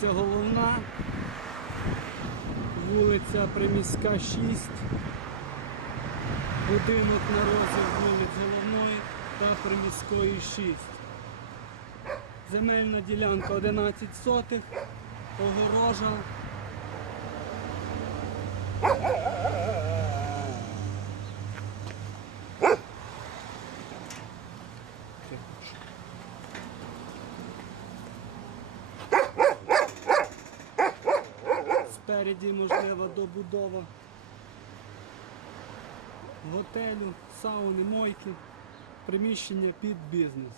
Вулиця Головна, вулиця Приміська 6, будинок на розі вулиць Головної та Приміської 6. Земельна ділянка 11 сотих, огорожа. Спереді можлива добудова готелю, сауни, мойки, приміщення під бізнес.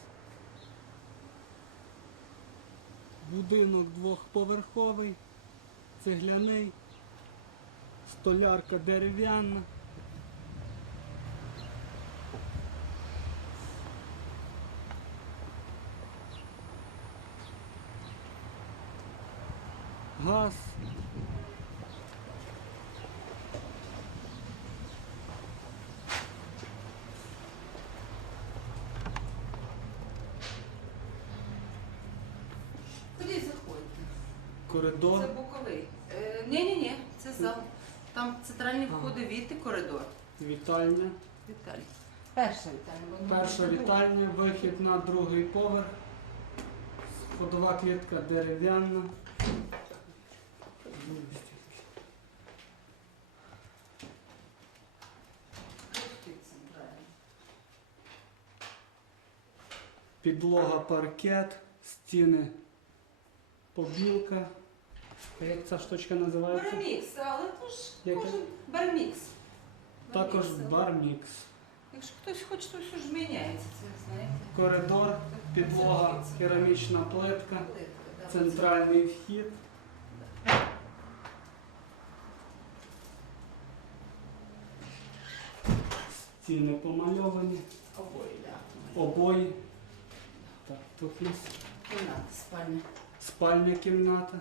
Будинок двохповерховий, цегляний, столярка дерев'яна. Газ. Куди заходьте? Коридор. Це боковий. Е, ні, ні, ні, це зал. Там центральні входи від і коридор. Вітальня. Віталій. Перша вітальня. Перша вітальня, вихід на другий поверх. Сходова клітка дерев'яна. Тут центральний. Підлога паркет, стіни побілка. А Як ця штучка називається? Бармікс, але то ж Яке? кожен бармікс. Також Бармікс, але бармікс. Якщо хтось хоче, то все ж міняється, це знаєте. Коридор, підлога, керамічна плитка, Плитка, да, центральний вхід. Стіни помальовані, це Обоє, да. обої. Так, тут у нас Кімната, спальня. спальня кімната.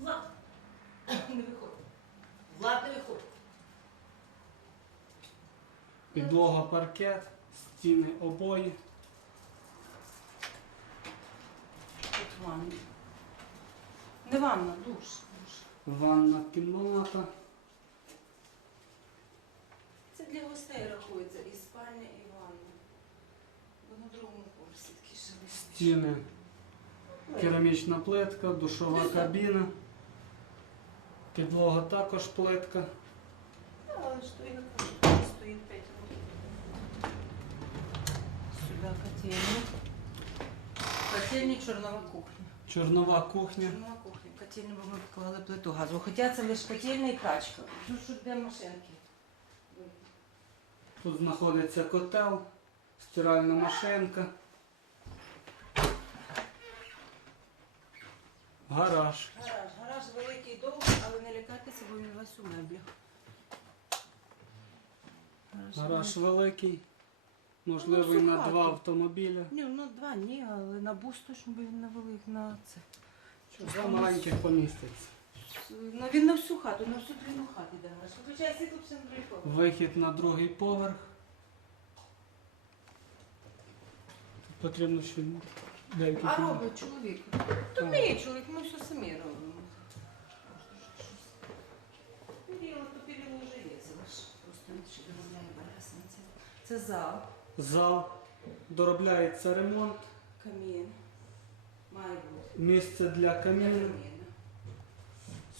Влад, не виходь. Влад, не виходь. Підлога паркет, стіни обої, Тут ванна. Не ванна, душ. душ. ванна кімната, Це для гостей рахується і спальня, і ванна. Бо на другому поверсі такі жили. Стіни, керамічна плитка, душова кабіна. Підлога також плитка. Але ж то я кажу, стоїть 5 років. Сюди котельня. Котельня, чорнова кухня. Чорнова кухня. Чорнова кухня. Котельня, бо ми поклали плиту газу. Хоча це лише котельня і качка. Тут що де машинки. Тут знаходиться котел, стиральна машинка. Гараж. Гараж. Гараж великий довгий, але не лякайтеся, бо він весь у меблях. Гараж великий. Ну, на сухати. два автомобіля. Ні, ну два ні, але на бус точно би він на велик на це. Два маленьких поміститься. Ну він на всю хату, на всю длину хати йде. гараж. Виключай світло все на другий поверх. Вихід на другий поверх. Потрібно ще деякі. А робить чоловік. То Так. мій чоловік, ми все самі робимо. Періло, то періло вже є, це лише просто ще доробляє бересень. Це, це зал, Зал. Доробляється ремонт. камін, має бути. Місце для Для каміну. каміна.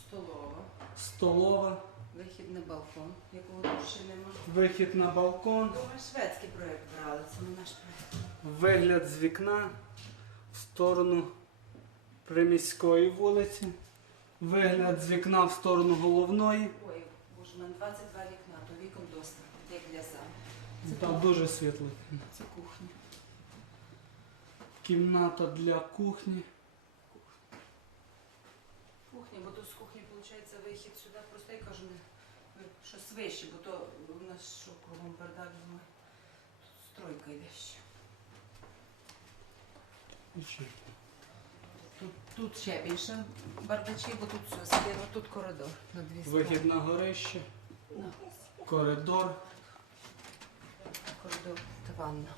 Столова, Столова. вихід на балкон, якого тут ще нема. Вихід на балкон. Добре, шведський проєкт брали, це не наш проєкт. Вигляд з вікна сторону приміської вулиці. Вигляд з вікна в сторону головної. Ой, боже, у мене 22 вікна, то вікон доста, як для зали. Там дуже світло. це кухня. Кімната для кухні. Кухня, бо то з кухні виходить вихід сюди. Просто я кажу, щось вище, бо то у нас що кругом. Тут стройка йде ще. Тут, тут ще більше бардачів, бо тут все сидимо, тут коридор на дві Вихід на горище. На, Коридор. коридор та ванна.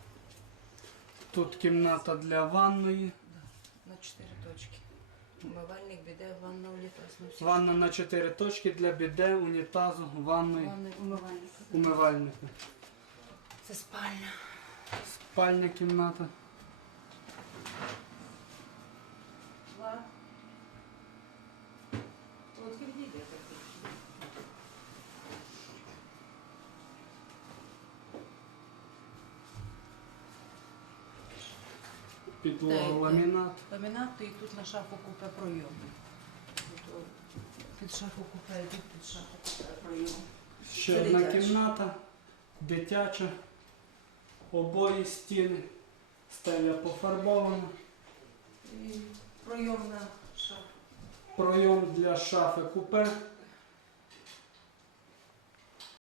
Тут кімната для ванної. На чотири точки. Умивальник, біде, ванна, унітаз. Ну, всі Ванна на 4 точки для біде, унітазу, ванної, Ванна, умивальник. умивальника. Це спальня. Спальня кімната. Влад. От відійде такий. Підлога ламінат. Ламінат, і тут на шафу купе пройом. Під шафу купе, і тут під шафу купе пройом. Ще Це одна дитяча. кімната, дитяча, обої стіни, стеля пофарбована, І пройом на шафу. Пройом для шафи купе,